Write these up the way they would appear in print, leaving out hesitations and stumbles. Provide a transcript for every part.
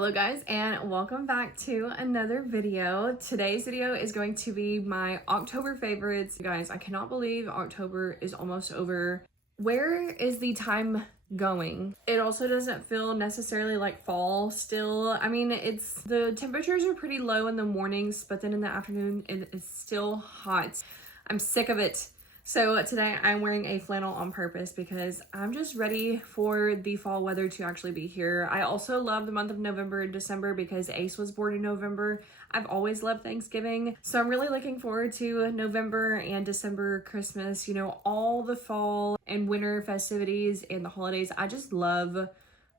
Hello guys, and welcome back to another video. Today's video is going to be my October favorites. You guys, I cannot believe October is almost over. Where is the time going? It also doesn't feel necessarily like fall still. I mean, the temperatures are pretty low in the mornings, but then in the afternoon it's still hot. I'm sick of it. So today I'm wearing a flannel on purpose because I'm just ready for the fall weather to actually be here. I also love the month of November and December because Ace was born in November. I've always loved Thanksgiving. So I'm really looking forward to November and December, Christmas, you know, all the fall and winter festivities and the holidays. I just love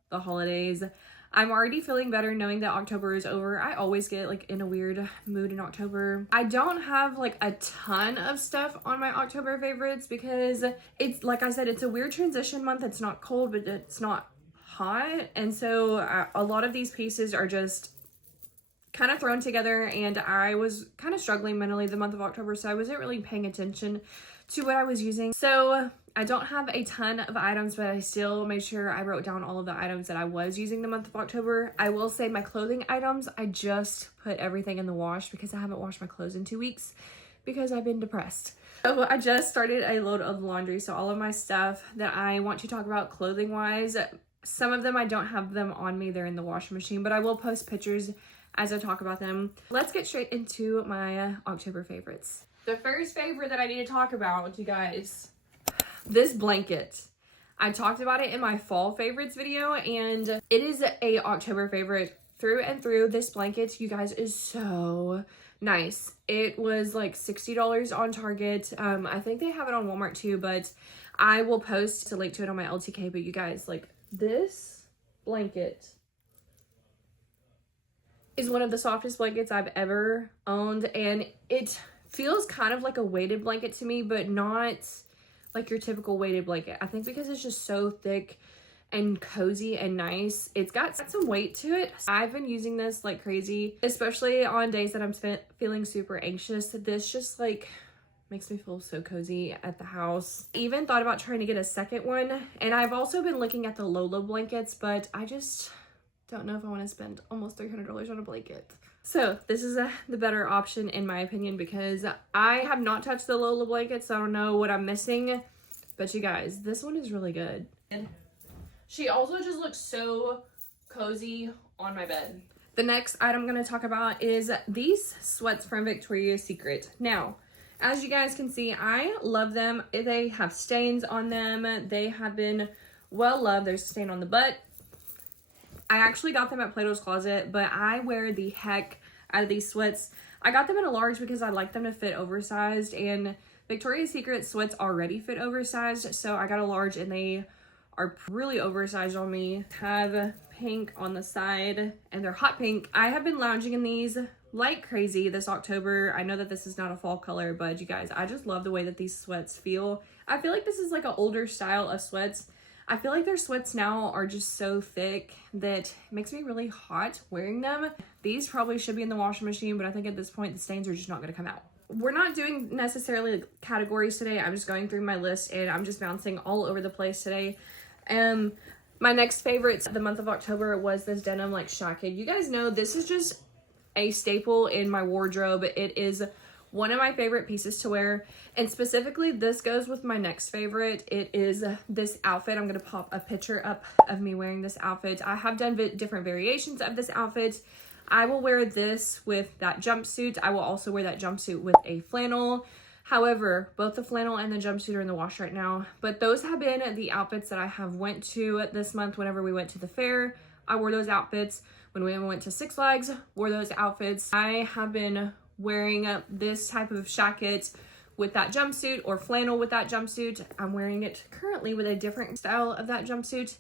the holidays. I'm already feeling better knowing that October is over. I always get like in a weird mood in October. I don't have like a ton of stuff on my October favorites because it's, like I said, it's a weird transition month. It's not cold, but it's not hot. And so a lot of these pieces are just kind of thrown together, and I was kind of struggling mentally the month of October, so I wasn't really paying attention to what I was using. So I don't have a ton of items, but I still made sure I wrote down all of the items that I was using the month of October. I will say my clothing items, I just put everything in the wash because I haven't washed my clothes in 2 weeks because I've been depressed. So I just started a load of laundry. So all of my stuff that I want to talk about clothing wise, some of them I don't have them on me. They're in the washing machine, but I will post pictures as I talk about them. Let's get straight into my October favorites. The first favorite that I need to talk about, you guys, this blanket. I talked about it in my fall favorites video, and it is a October favorite through and through. This blanket, you guys, is so nice. It was like $60 on Target. I think they have it on Walmart too, but I will post a link to it on my LTK. But you guys, like, this blanket is one of the softest blankets I've ever owned, and it feels kind of like a weighted blanket to me, but not like your typical weighted blanket. I think because it's just so thick and cozy and nice, it's got some weight to it. I've been using this like crazy, especially on days that I'm feeling super anxious. This just like makes me feel so cozy at the house. Even thought about trying to get a second one, and I've also been looking at the Lola blankets, but I just don't know if I want to spend almost $300 on a blanket. So this is the better option in my opinion, because I have not touched the Lola blankets, so I don't know what I'm missing. But you guys, this one is really good. And she also just looks so cozy on my bed. The next item I'm going to talk about is these sweats from Victoria's Secret. Now, as you guys can see, I love them. They have stains on them. They have been well loved. There's a stain on the butt. I actually got them at Plato's Closet, but I wear the heck out of these sweats. I got them in a large because I like them to fit oversized, and Victoria's Secret sweats already fit oversized, so I got a large and they are really oversized on me. Have pink on the side and they're hot pink. I have been lounging in these like crazy this October. I know that this is not a fall color, but you guys, I just love the way that these sweats feel. I feel like this is like an older style of sweats. I feel like their sweats now are just so thick that it makes me really hot wearing them. These probably should be in the washing machine, but I think at this point the stains are just not going to come out. We're not doing necessarily categories today. I'm just going through my list and I'm just bouncing all over the place today. My next favorite the month of October was this denim like jacket. You guys know this is just a staple in my wardrobe. It is one of my favorite pieces to wear, and specifically this goes with my next favorite. It is this outfit. I'm going to pop a picture up of me wearing this outfit. I have done different variations of this outfit. I will wear this with that jumpsuit. I will also wear that jumpsuit with a flannel. However, both the flannel and the jumpsuit are in the wash right now, but those have been the outfits that I have went to this month. Whenever we went to the fair, I wore those outfits. When we went to Six Flags, wore those outfits. I have been wearing this type of jacket with that jumpsuit, or flannel with that jumpsuit. I'm wearing it currently with a different style of that jumpsuit.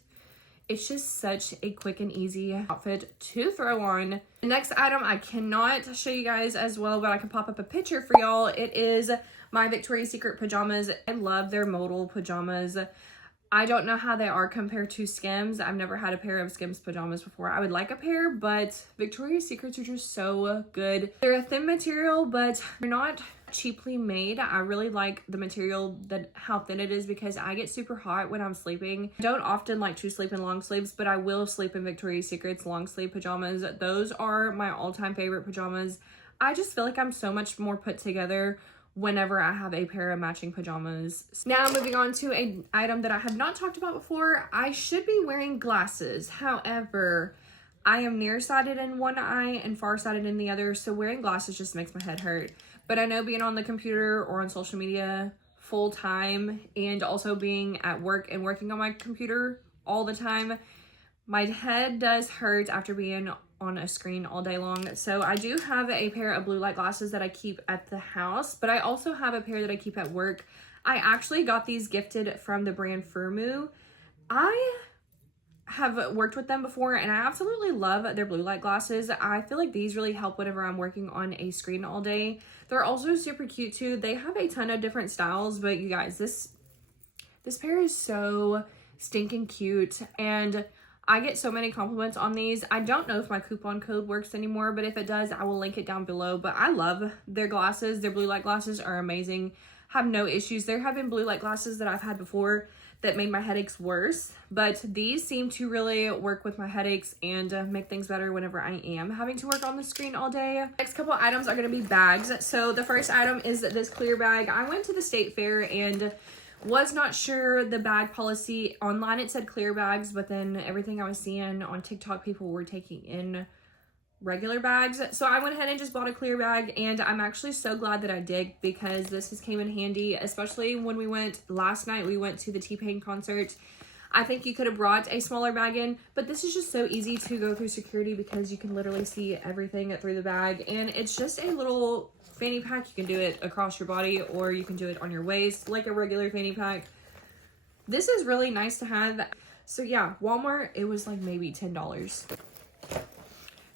It's just such a quick and easy outfit to throw on. The next item I cannot show you guys as well, but I can pop up a picture for y'all. It is my Victoria's Secret pajamas. I love their modal pajamas. I don't know how they are compared to Skims. I've never had a pair of Skims pajamas before. I would like a pair, but Victoria's Secrets are just so good. They're a thin material, but they're not cheaply made. I really like the material, that how thin it is, because I get super hot when I'm sleeping. I don't often like to sleep in long sleeves, but I will sleep in Victoria's Secret's long sleeve pajamas. Those are my all-time favorite pajamas. I just feel like I'm so much more put together whenever I have a pair of matching pajamas. Now moving on to an item that I have not talked about before. I should be wearing glasses. However, I am nearsighted in one eye and farsighted in the other, so wearing glasses just makes my head hurt. But I know being on the computer or on social media full time, and also being at work and working on my computer all the time, my head does hurt after being on a screen all day long. So I do have a pair of blue light glasses that I keep at the house, but I also have a pair that I keep at work. I actually got these gifted from the brand Firmoo. I have worked with them before and I absolutely love their blue light glasses. I feel like these really help whenever I'm working on a screen all day. They're also super cute too. They have a ton of different styles, but you guys, this pair is so stinking cute, and I get so many compliments on these. I don't know if my coupon code works anymore, but if it does, I will link it down below. But I love their glasses. Their blue light glasses are amazing. Have no issues. There have been blue light glasses that I've had before that made my headaches worse, but these seem to really work with my headaches and make things better whenever I am having to work on the screen all day. Next couple items are going to be bags. So the first item is this clear bag. I went to the state fair and was not sure the bag policy. Online it said clear bags, but then everything I was seeing on TikTok, people were taking in regular bags. So I went ahead and just bought a clear bag, and I'm actually so glad that I did, because this has came in handy, especially when we went last night. We went to the T-Pain concert. I think you could have brought a smaller bag in, but this is just so easy to go through security because you can literally see everything through the bag, and it's just a little fanny pack. You can do it across your body or you can do it on your waist like a regular fanny pack. This is really nice to have. So yeah, Walmart, it was like maybe $10.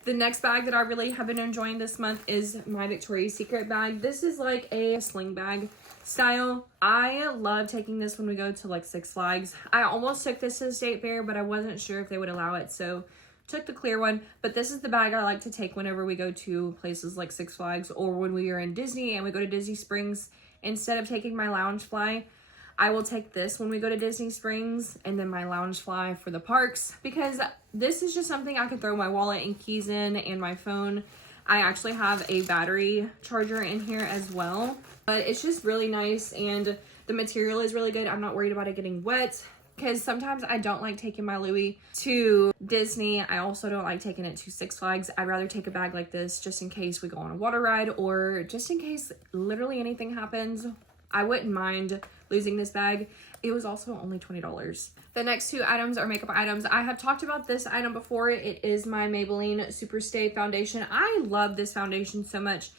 The next bag that I really have been enjoying this month is my Victoria's Secret bag. This is like a sling bag style. I love taking this when we go to like Six Flags. I almost took this to the state fair, but I wasn't sure if they would allow it, so took the clear one. But this is the bag I like to take whenever we go to places like Six Flags, or when we are in Disney and we go to Disney Springs. Instead of taking my Loungefly, I will take this when we go to Disney Springs, and then my Loungefly for the parks, because this is just something I can throw my wallet and keys in, and my phone. I actually have a battery charger in here as well, but it's just really nice, and the material is really good. I'm not worried about it getting wet, because sometimes I don't like taking my Louis to Disney. I also don't like taking it to Six Flags. I'd rather take a bag like this just in case we go on a water ride, or just in case literally anything happens. I wouldn't mind losing this bag. It was also only $20. The next two items are makeup items. I have talked about this item before. It is my Maybelline Superstay foundation. I love this foundation so much.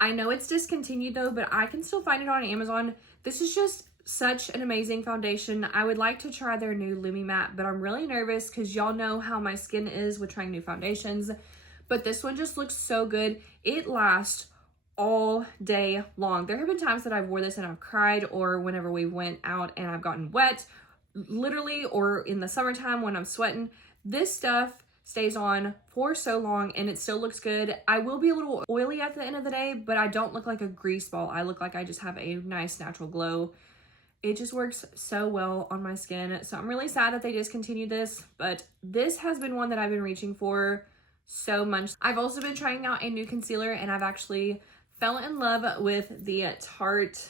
I know it's discontinued though, but I can still find it on Amazon. This is just such an amazing foundation. I would like to try their new Lumi Matte, but I'm really nervous because y'all know how my skin is with trying new foundations. But this one just looks so good. It lasts all day long. There have been times that I've wore this and I've cried, or whenever we went out and I've gotten wet, literally, or in the summertime when I'm sweating. This stuff stays on for so long and it still looks good. I will be a little oily at the end of the day, but I don't look like a grease ball. I look like I just have a nice natural glow. It just works so well on my skin. So I'm really sad that they discontinued this, but this has been one that I've been reaching for so much. I've also been trying out a new concealer, and I've actually fell in love with the Tarte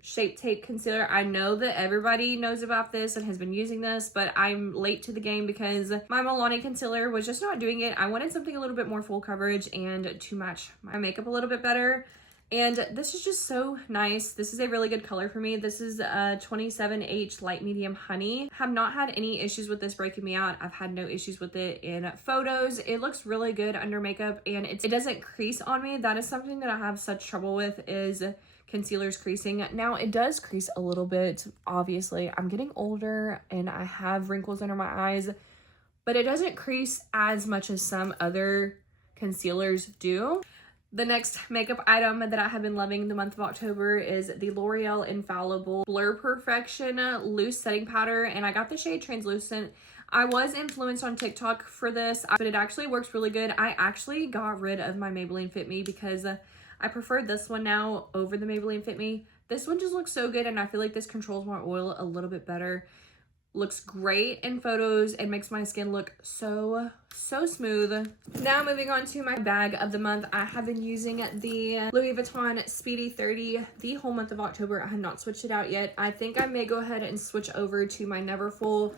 Shape Tape Concealer. I know that everybody knows about this and has been using this, but I'm late to the game because my Milani concealer was just not doing it. I wanted something a little bit more full coverage and to match my makeup a little bit better. And this is just so nice. This is a really good color for me. This is a 27H Light Medium Honey. Have not had any issues with this breaking me out. I've had no issues with it in photos. It looks really good under makeup, and it doesn't crease on me. That is something that I have such trouble with, is concealers creasing. Now it does crease a little bit. Obviously, I'm getting older and I have wrinkles under my eyes, but it doesn't crease as much as some other concealers do. The next makeup item that I have been loving the month of October is the L'Oreal Infallible Blur Perfection Loose Setting Powder, and I got the shade Translucent. I was influenced on TikTok for this, but it actually works really good. I actually got rid of my Maybelline Fit Me because I prefer this one now over the Maybelline Fit Me. This one just looks so good, and I feel like this controls my oil a little bit better. Looks great in photos and makes my skin look so smooth. Now moving on to my bag of the month. I have been using the Louis Vuitton Speedy 30 the whole month of October. I have not switched it out yet. I think I may go ahead and switch over to my Neverfull,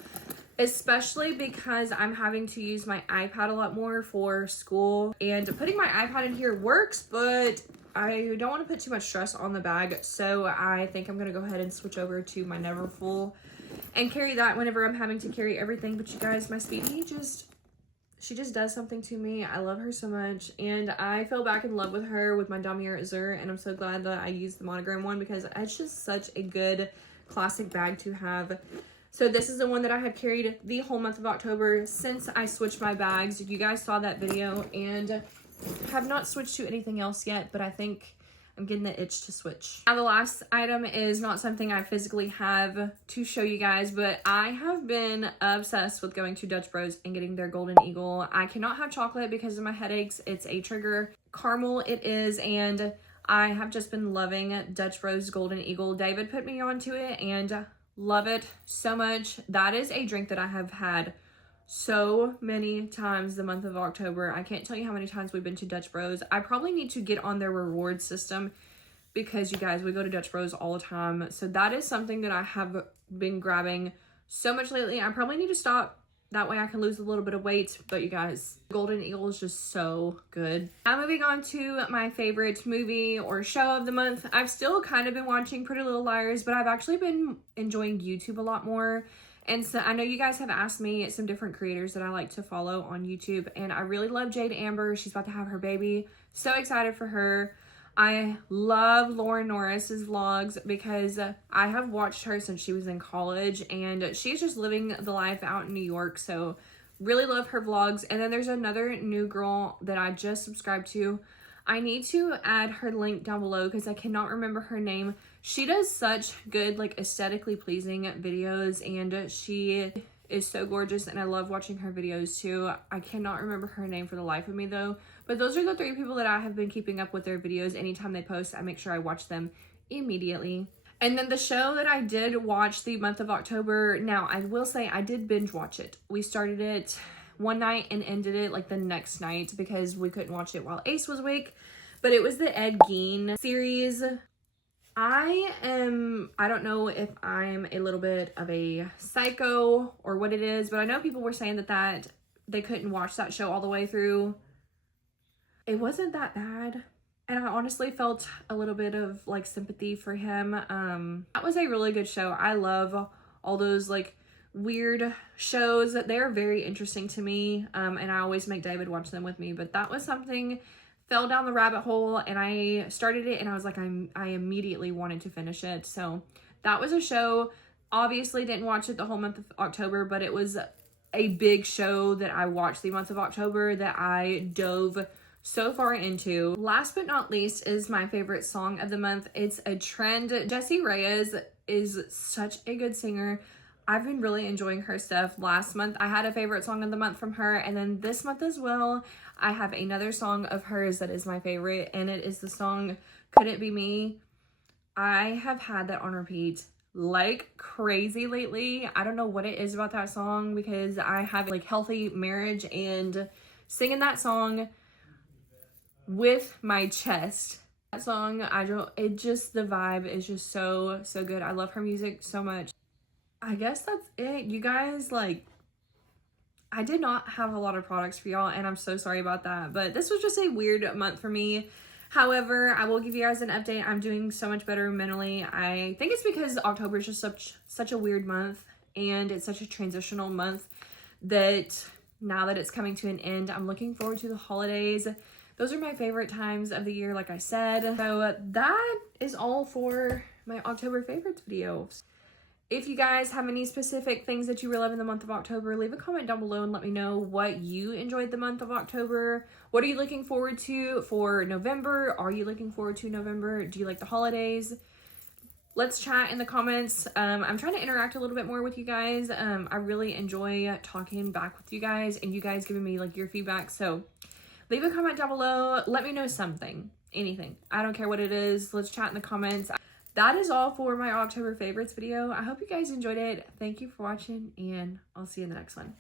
especially because I'm having to use my iPad a lot more for school, and putting my iPad in here works, but I don't want to put too much stress on the bag, so I think I'm going to go ahead and switch over to my Neverfull and carry that whenever I'm having to carry everything. But you guys, my Speedy she just does something to me. I love her so much, and I fell back in love with her with my Damier Azur, and I'm so glad that I used the monogram one because it's just such a good classic bag to have. So this is the one that I have carried the whole month of October since I switched my bags. You guys saw that video, and have not switched to anything else yet, but I think I'm getting the itch to switch. Now the last item is not something I physically have to show you guys, but I have been obsessed with going to Dutch Bros and getting their Golden Eagle. I cannot have chocolate because of my headaches. It's a trigger. Caramel it is, and I have just been loving Dutch Bros Golden Eagle. David put me onto it and love it so much. That is a drink that I have had so many times the month of October. I can't tell you how many times we've been to Dutch Bros. I probably need to get on their reward system because you guys, we go to Dutch Bros all the time. So that is something that I have been grabbing so much lately. I probably need to stop. That way I can lose a little bit of weight. But you guys, Golden Eagle is just so good. Now moving on to my favorite movie or show of the month. I've still kind of been watching Pretty Little Liars, but I've actually been enjoying YouTube a lot more. And so I know you guys have asked me some different creators that I like to follow on YouTube, and I really love Jade Amber. She's about to have her baby. So excited for her. I love Lauren Norris's vlogs because I have watched her since she was in college, and she's just living the life out in New York. So really love her vlogs. And then there's another new girl that I just subscribed to. I need to add her link down below because I cannot remember her name. She does such good, like, aesthetically pleasing videos, and she is so gorgeous, and I love watching her videos too. I cannot remember her name for the life of me though, but those are the 3 people that I have been keeping up with their videos. Anytime they post, I make sure I watch them immediately. And then the show that I did watch the month of October, now I will say I did binge watch it. We started it one night and ended it like the next night because we couldn't watch it while Ace was awake, but it was the Ed Gein series. I don't know if I'm a little bit of a psycho or what it is, but I know people were saying that they couldn't watch that show all the way through. It wasn't that bad, and I honestly felt a little bit of like sympathy for him. That was a really good show. I love all those like weird shows. They're very interesting to me, and I always make David watch them with me, but that was something. Fell down the rabbit hole, and I started it, and I was like, I immediately wanted to finish it. So that was a show. Obviously didn't watch it the whole month of October, but it was a big show that I watched the month of October that I dove so far into. Last but not least is my favorite song of the month. It's a trend. Jessie Reyez is such a good singer. I've been really enjoying her stuff. Last month, I had a favorite song of the month from her, and then this month as well, I have another song of hers that is my favorite, and it is the song Could It Be Me. I have had that on repeat like crazy lately. I don't know what it is about that song because I have like healthy marriage, and singing that song with my chest. That song, the vibe is just so good. I love her music so much. I guess that's it, you guys. Like, I did not have a lot of products for y'all, and I'm so sorry about that, but this was just a weird month for me. However, I will give you guys an update. I'm doing so much better mentally. I think it's because October is just such a weird month, and it's such a transitional month that now that it's coming to an end, I'm looking forward to the holidays. Those are my favorite times of the year, like I said. So that is all for my October favorites videos. If you guys have any specific things that you were loving the month of October, leave a comment down below and let me know what you enjoyed the month of October. What are you looking forward to for November? Are you looking forward to November? Do you like the holidays? Let's chat in the comments. I'm trying to interact a little bit more with you guys. I really enjoy talking back with you guys and you guys giving me like your feedback. So leave a comment down below. Let me know something. anything. I don't care what it is. Let's chat in the comments. That is all for my October favorites video. I hope you guys enjoyed it. Thank you for watching, and I'll see you in the next one.